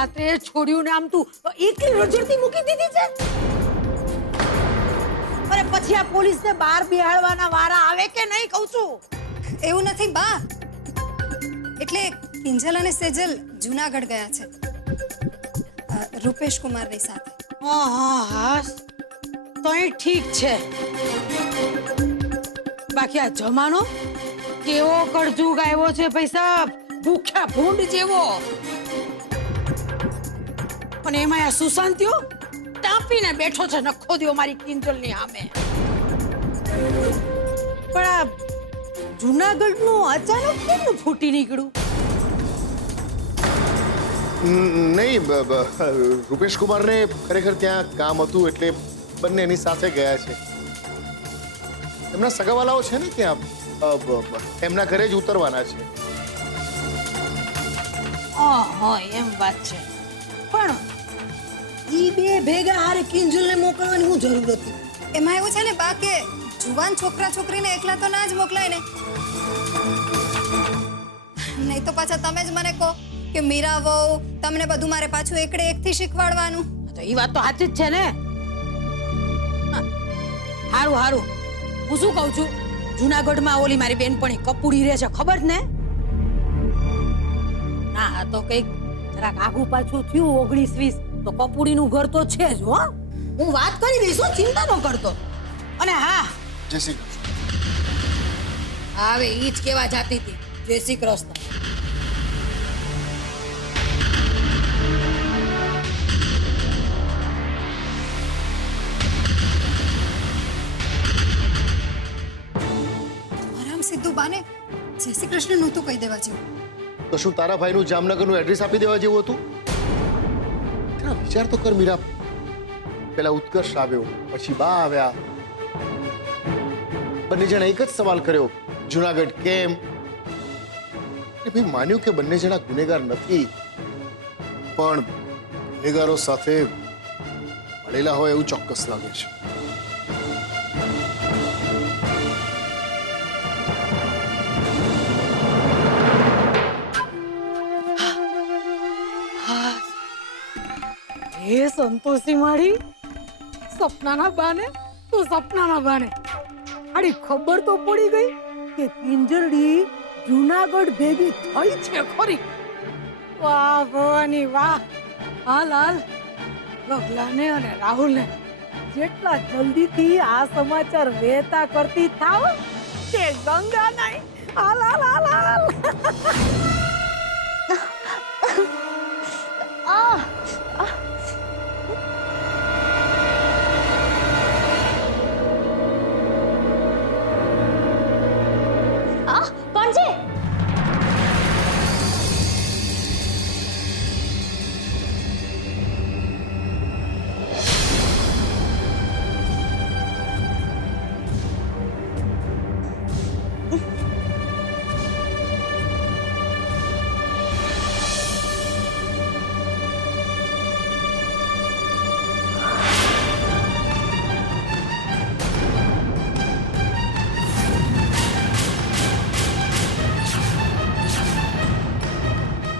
રાત્રે છોડ્યું ને આમ તું એકલી રજડતી મૂકી દીધી છે. અરે પછી આ પોલીસને બહાર બિહાડવાના વારા આવે કે નહીં કહું છું. એવું નથી બા, એટલે કિંજલ અને સેજલ જૂનાગઢ ગયા છે રૂપેશ કુમારની સાથે. હા તો એ ઠીક છે. બાકી આ જમાનો કેવો કળજુગ આવ્યો છે પૈસા ભૂખ્યા ભૂંડ જેવો. અને એમાં આ સુશાંતિઓ તાપીને બેઠો છે નખો દ્યો મારી કિંજલની સામે. પણ આ જૂનાગઢનું અચાનક કેમ ફૂટી નીકળ્યું? નહીં, રૂપેશ કુમારને ખરેખર ત્યાં કામ હતું એટલે બંને એની સાથે ગયા છે. એમના સગાવાલાઓ છે ને ત્યાં, એમના ઘરે જ ઉતરવાના છે. હા એમ વાત છે. પણ ઈ બે ભેગા હારે કિંજલને મોકલવાની શું જરૂર હતી? એમાં એવું છે ને બા કે જુવાન છોકરા છોકરીને એકલા તો ના જ મોકલાય ને. નહીં તો પાછા તમે જ મને કહો કે મીરા વહુ તમને બધું મારે પાછું એકડે એકથી શીખવાડવાનું. તો ઈ વાત તો સાચી જ છે ને. હારું હું શું કહું છું, જૂનાગઢમાં ઓલી મારી બેનપણી કપૂડી રહે છે ખબર ને? ના તો કઈક જરાક આગુ પાછું થયું 19-20 તો કપૂડીનું ઘર તો છે જ. હો હું વાત કરી દઈશ, ચિંતા ન કરતો. અને હા જય શ્રી કૃષ્ણ. હવે ઈ જ કેવા જાતી હતી જય શ્રી કૃષ્ણ. સીધું બાને જય શ્રી કૃષ્ણ નહોતું કહી દેવા જેવું. તો શું તારા ભાઈનું જામનગરનું એડ્રેસ આપી દેવા જેવું હતું? વિચાર તો કર મીરા. પેલા ઉત્કર્ષ આવ્યો, પછી બા આવ્યા, બંને જણા એક જ સવાલ કર્યો, જુનાગઢ કેમ? ભાઈ માન્યું કે બંને જણા ગુનેગાર નથી, પણ ગુનેગારો સાથે મળેલા હોય એવું ચોક્કસ લાગે છે. એ સંતોષી મારી સપનાના બાને તો સપનાના બાને આડી ખબર તો પડી ગઈ કે કિંજલડી જૂનાગઢ ભેગી થઈ છે ખરી. વાહ ભવાની વાહ. હાલ ગગલાને અને રાહુલને જેટલા જલ્દીથી આ સમાચાર વહેતા કરતી થાવ તે ગંગા નહીં. હાલ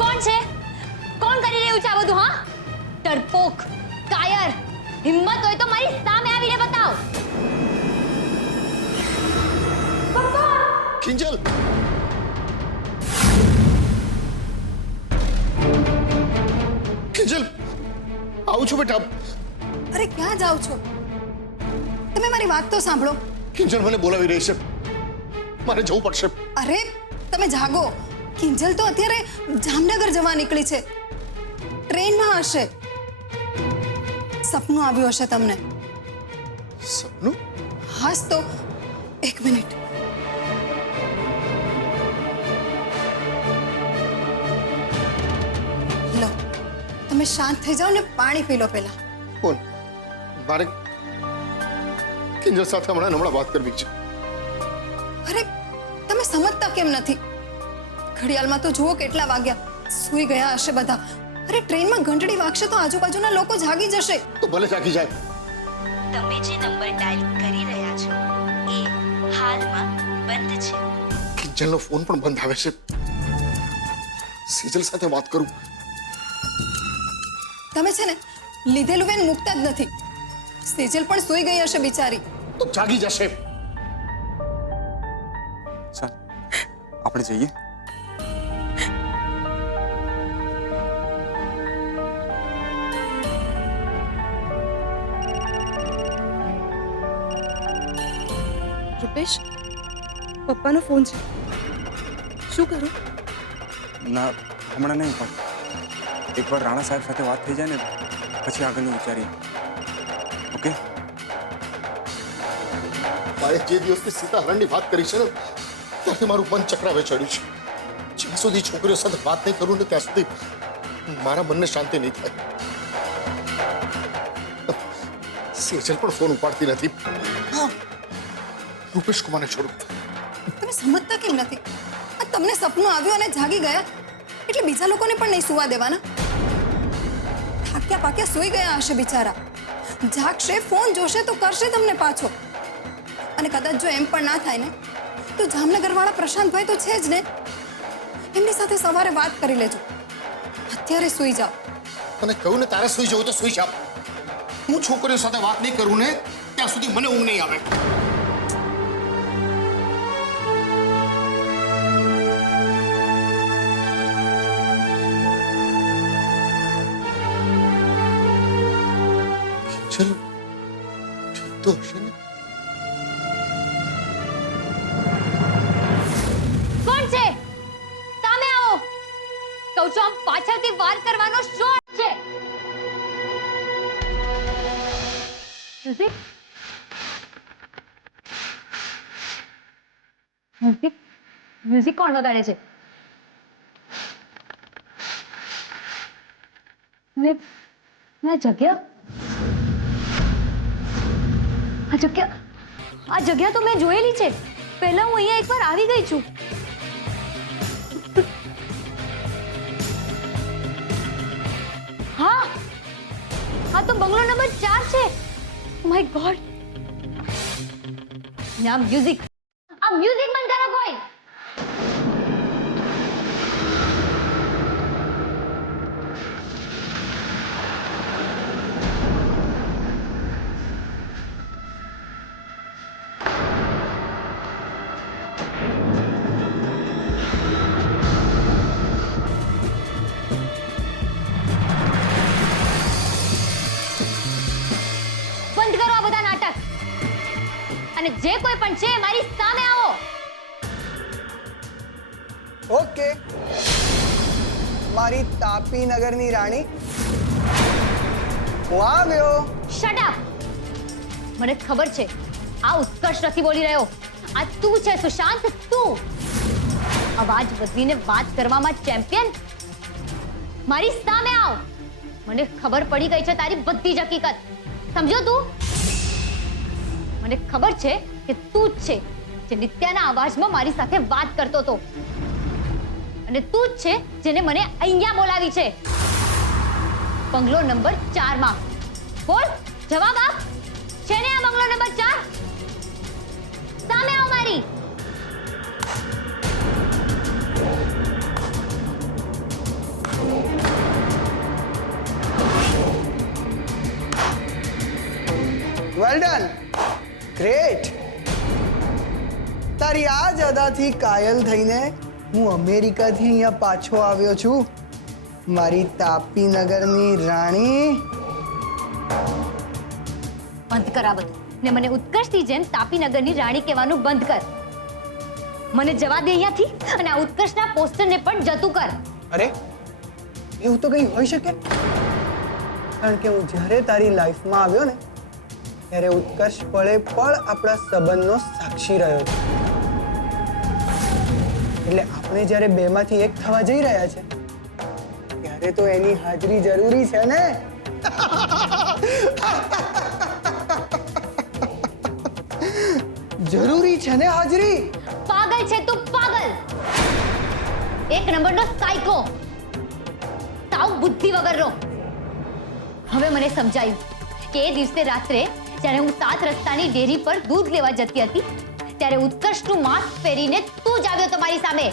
કોણ છે? ડરપોક, કાયર, હિંમત હોય તો મારી સામે આવીને બતાવ. કિંજલ, કિંજલ, આવું છું બેટા. અરે ક્યાં જાવ છો તમે? મારી વાત તો સાંભળો. કિંજલ મને બોલાવી રહી છે, મારે જવું પડશે. અરે તમે જાગો. કિંજલ તો અત્યારે જામનગર જવા નીકળી છે, ટ્રેનમાં હશે. સપનું આવ્યું હશે તમને. સપનું? હાસ તો એક મિનિટ. લો તમે શાંત થઈ જાઓ ને પાણી પી લો પહેલા. કોણ? મારે કિંજલ સાથે હમણાં વાત કરવી છે. અરે તમે સમજતા કેમ નથી? ઘડિયાળમાં તો જુઓ કેટલા વાગ્યા. સૂઈ ગયા હશે બધા. અરે ટ્રેનમાં ઘંટડી વાગશે તો આજુબાજુના લોકો જાગી જશે. તો ભલે જાગી જાય. તમે જે નંબર ડાયલ કરી રહ્યા છો એ હાલમાં બંધ છે. કિંજલનો ફોન પણ બંધ આવે છે. સેજલ સાથે વાત કરું. તમે છે ને લીધેલું વેન મૂકતા જ નથી. સેજલ પણ સૂઈ ગઈ હશે બિચારી. તો જાગી જશે. ચાલ આપણે જઈએ. રૂપેશ, પપ્પાનો ફોન છે. શું કરું? ના હમણાં નહીં, પણ એકવાર રાણા સાહેબ સાથે વાત થઈ જાય ને પછી આગળનું વિચારીએ. ઓકે? મારે જે દિવસથી સીતાહરણની વાત કરી છે ને ત્યારથી મારું મન ચક્રાવે ચડ્યું છે. જ્યાં સુધી છોકરીઓ સાથે વાત નહીં કરું ને ત્યાં સુધી મારા મનને શાંતિ નહીં થાય. સેજલ પણ ફોન ઉપાડતી નથી. રૂપેશ કુમારને છોડો. તમે સમજતા કેમ નથી? આ તમને સપનું આવ્યું અને જાગી ગયા એટલે બીજા લોકોને પણ નહીં સુવા દેવાના. થાક્યા પાક્યા સૂઈ ગયા હશે બિચારા. જાગશે, ફોન જોશે તો કરશે તમને પાછો. અને કદાચ જો એમ પણ ના થાય ને તો જામનગરવાળા પ્રશાંતભાઈ તો છે જ ને, એમની સાથે સવારે વાત કરી લેજો. અત્યારે સૂઈ જાઓ. તને કહ્યું ને તારે સુઈ જવું તો સુઈ જા. હું છોકરીઓ સાથે વાત નહીં કરું ને ત્યાં સુધી મને ઊંઘ નહીં આવે. ચલો ઠીક તો હશે ને. કોણ છે? સામે આવો. કહું છું આમ પાછળથી વાર કરવાનો શોખ છે. મ્યુઝિક મ્યુઝિક મ્યુઝિક કોણ વગાડે છે? ને જગ્યા આ જગ્યા તો મેં જોયેલી છે. પહેલા હું અહીંયા એકવાર આવી ગઈ છું. હા, આ તો બંગલો નંબર 4 છે. My God. આ મ્યુઝિક બંધ કરો કોઈ. બંધ કરો આ બધા નાટક. અને જે કોઈ પણ છે મારી સામે આવો. ઓકે, મારી તાપી નગરની રાણી, હું આવ્યો. Shut up. મને ખબર છે આ ઉત્કર્ષ નથી બોલી રહ્યો. આ તું છે સુશાંત, તું. અવાજ બદલીને વાત કરવામાં ચેમ્પિયન. મારી સામે આવ. મને ખબર પડી ગઈ છે તારી બધી જ હકીકત. સમજો તું? મને ખબર છે કે તું જ છે જે નિત્યાના અવાજમાં મારી સાથે વાત કરતો હતો. અને તું જ છે જેને મને અહીંયા બોલાવી છે, બંગલો નંબર 4 માં. બોલ, જવાબ આપ. છે ને આ બંગલો નંબર 4? સામે આવ મારી. Well done, great. તારી આ જ અદાથી કાયલ થઈને હું અમેરિકાથી અહીંયા પાછો આવ્યો છું, મારી તાપી નગરની રાણી. બંધ કર આ બધું ને મને ઉત્કર્ષની જેમ તાપીનગરની રાણી કહેવાનું બંધ કર. મને જવા દે અહીંયાથી અને આ ઉત્કર્ષના પોસ્ટરને પણ જતું કર. અરે એવું તો કંઈ હોઈ શકે? કારણ કે હું જ્યારે તારી લાઈફમાં આવ્યો ને ત્યારે ઉત્કર્ષ પળે પળ આપણા સંબંધનો સાક્ષી રહ્યો છે. એટલે આપણે જ્યારે બેમાંથી એક થવા જઈ રહ્યા છે ત્યારે તો એની હાજરી જરૂરી છે ને. જરૂરી છે ને હાજરી. પાગલ છે તું, પાગલ. એક નંબરનો સાયકો, સાવ બુદ્ધિ વગરનો. હવે મને સમજાયું કે એ દિવસે રાત્રે જ્યારે હું 7 રસ્તાની ડેરી પર દૂધ લેવા જતી હતી ત્યારે ઉત્કર્ષનું માસ્ક પહેરીને તું જ આવ્યો તો મારી સામે.